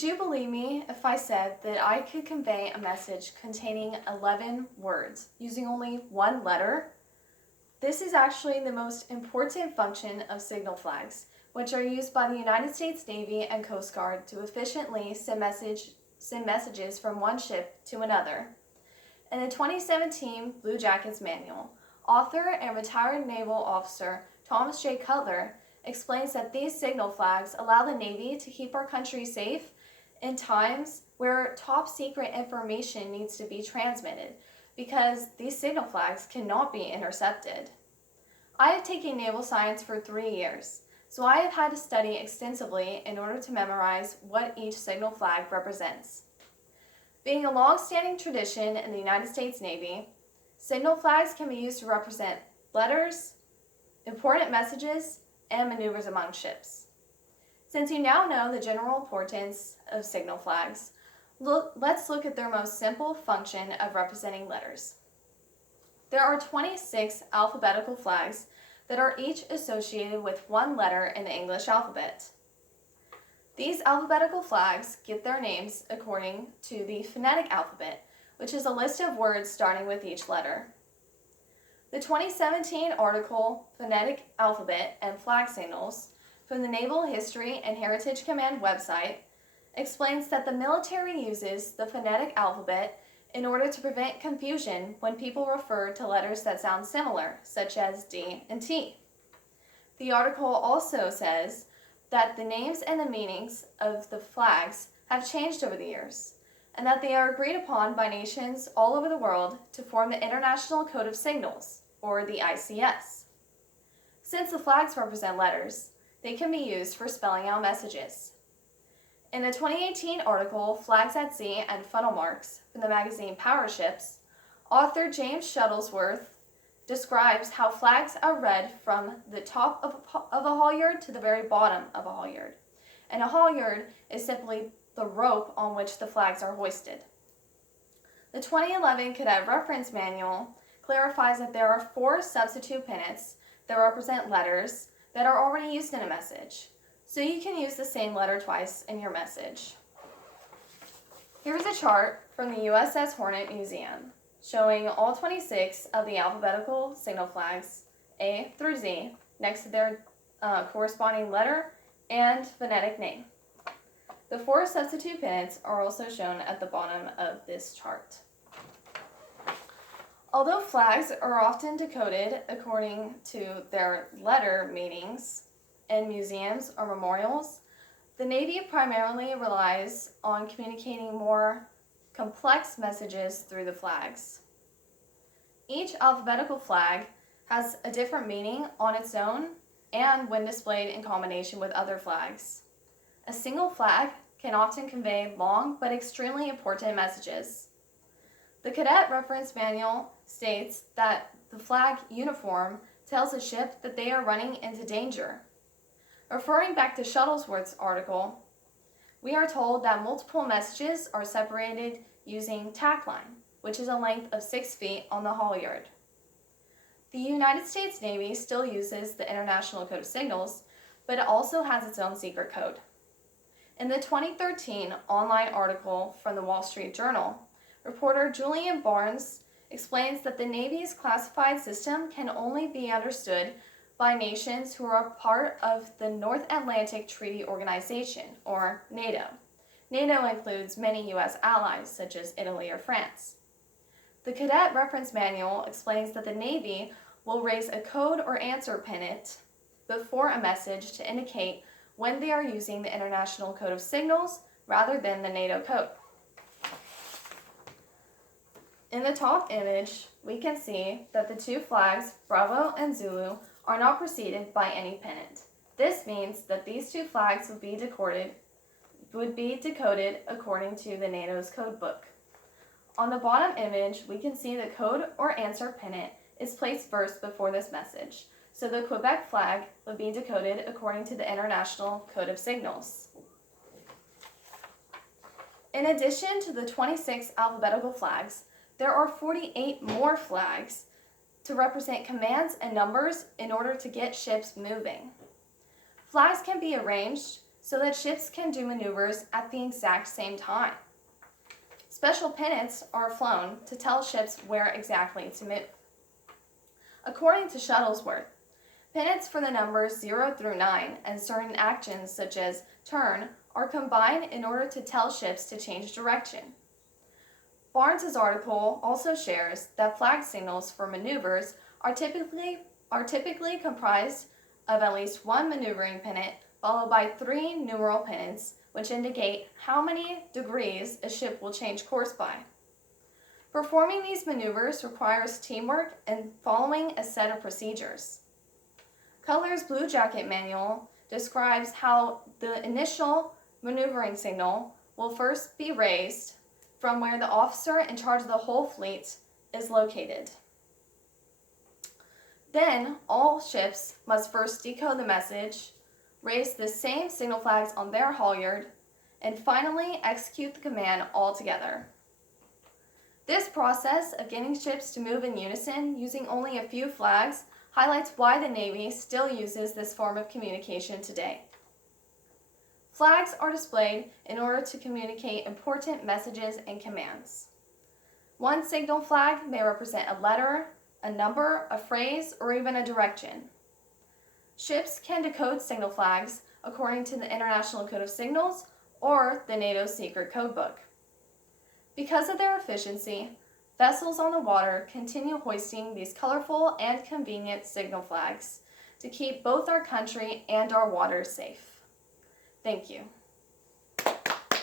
Would you believe me if I said that I could convey a message containing 11 words using only one letter? This is actually the most important function of signal flags, which are used by the United States Navy and Coast Guard to efficiently send messages from one ship to another. In the 2017 Blue Jackets Manual, author and retired naval officer Thomas J. Cutler explains that these signal flags allow the Navy to keep our country safe in times where top secret information needs to be transmitted, because these signal flags cannot be intercepted. I have taken naval science for 3 years, so I have had to study extensively in order to memorize what each signal flag represents. Being a long-standing tradition in the United States Navy, signal flags can be used to represent letters, important messages, and maneuvers among ships. Since you now know the general importance of signal flags, let's look at their most simple function of representing letters. There are 26 alphabetical flags that are each associated with one letter in the English alphabet. These alphabetical flags get their names according to the phonetic alphabet, which is a list of words starting with each letter. The 2017 article, Phonetic Alphabet and Flag Signals, from the Naval History and Heritage Command website, explains that the military uses the phonetic alphabet in order to prevent confusion when people refer to letters that sound similar, such as D and T. The article also says that the names and the meanings of the flags have changed over the years, and that they are agreed upon by nations all over the world to form the International Code of Signals, or the ICS. Since the flags represent letters, they can be used for spelling out messages. In the 2018 article, Flags at Sea and Funnel Marks, from the magazine Power Ships, author James Shuttlesworth describes how flags are read from the top of a halyard to the very bottom of a halyard. And a halyard is simply the rope on which the flags are hoisted. The 2011 Cadet Reference Manual clarifies that there are 4 substitute pennants that represent letters that are already used in a message, so you can use the same letter twice in your message. Here's a chart from the USS Hornet Museum showing all 26 of the alphabetical signal flags, A through Z, next to their corresponding letter and phonetic name. The 4 substitute pennants are also shown at the bottom of this chart. Although flags are often decoded according to their letter meanings in museums or memorials, the Navy primarily relies on communicating more complex messages through the flags. Each alphabetical flag has a different meaning on its own and when displayed in combination with other flags. A single flag can often convey long but extremely important messages. The Cadet Reference Manual states that the flag uniform tells a ship that they are running into danger. Referring back to Shuttlesworth's article, we are told that multiple messages are separated using tack line, which is a length of 6 feet on the halyard. The United States Navy still uses the International Code of Signals, but it also has its own secret code. In the 2013 online article from the Wall Street Journal, reporter Julian Barnes explains that the Navy's classified system can only be understood by nations who are a part of the North Atlantic Treaty Organization, or NATO. NATO includes many U.S. allies, such as Italy or France. The Cadet Reference Manual explains that the Navy will raise a code or answer pennant before a message to indicate when they are using the International Code of Signals rather than the NATO code. In the top image, we can see that the 2 flags, Bravo and Zulu, are not preceded by any pennant. This means that these 2 flags would be decoded according to the NATO's code book. On the bottom image, we can see the code or answer pennant is placed first before this message, so the Quebec flag would be decoded according to the International Code of Signals. In addition to the 26 alphabetical flags, there are 48 more flags to represent commands and numbers in order to get ships moving. Flags can be arranged so that ships can do maneuvers at the exact same time. Special pennants are flown to tell ships where exactly to move. According to Shuttlesworth, pennants for the numbers 0 through 9 and certain actions such as turn are combined in order to tell ships to change direction. Barnes's article also shares that flag signals for maneuvers are typically comprised of at least one maneuvering pennant followed by 3 numeral pennants, which indicate how many degrees a ship will change course by. Performing these maneuvers requires teamwork and following a set of procedures. Cutler's Blue Jacket Manual describes how the initial maneuvering signal will first be raised from where the officer in charge of the whole fleet is located. Then, all ships must first decode the message, raise the same signal flags on their halyard, and finally execute the command all together. This process of getting ships to move in unison using only a few flags highlights why the Navy still uses this form of communication today. Flags are displayed in order to communicate important messages and commands. One signal flag may represent a letter, a number, a phrase, or even a direction. Ships can decode signal flags according to the International Code of Signals or the NATO Secret Codebook. Because of their efficiency, vessels on the water continue hoisting these colorful and convenient signal flags to keep both our country and our waters safe. Thank you.